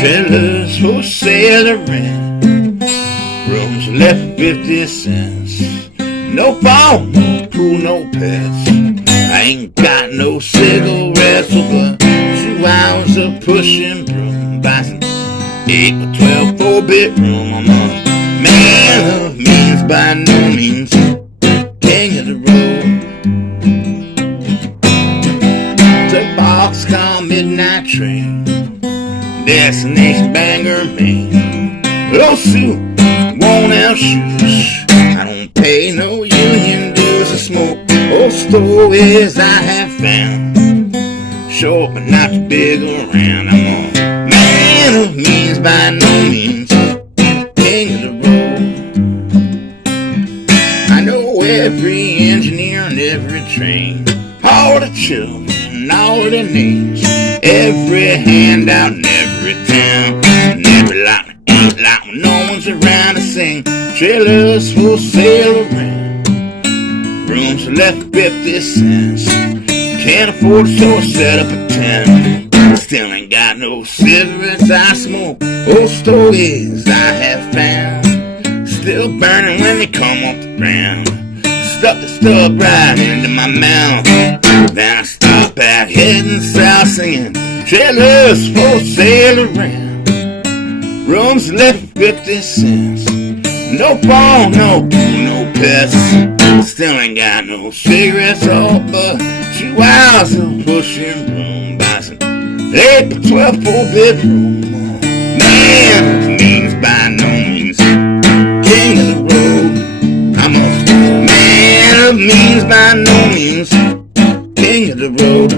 Trailers for sale or rent, rooms left 50 cents. No phone, no pool, no pets. I ain't got no cigarettes, but 2 hours of pushing broom. Buy some 8 by 12 4-bedroom. I'm a man of means, by no means king of the road. The boxcar midnight train, destination Bangor, Maine. Low suit, worn out shoes. I don't pay no union dues or smoke old stories I have found. Short but not too big around. I'm a man of means, by no means king of the road. I know every engineer and every train, all the children, all their names, every handout in every town, and every lot ain't like when no one's around to sing. Trailers for sale around, rooms left 50 cents. Can't afford to so set up a tent. Still ain't got no cigarettes I smoke, old stories I have found, still burning when they come off the ground. Stuck the stub right into my mouth. Then I stop back heading south singing trailers for sale around, rooms left 50 cents. No phone, no pool, no pets. Still ain't got no cigarettes, all but 2 hours of pushing broom. Buy some 8 by 12 4-bedroom. Man of means, by no means king of the road. I'm a man of means, by no means king of the road.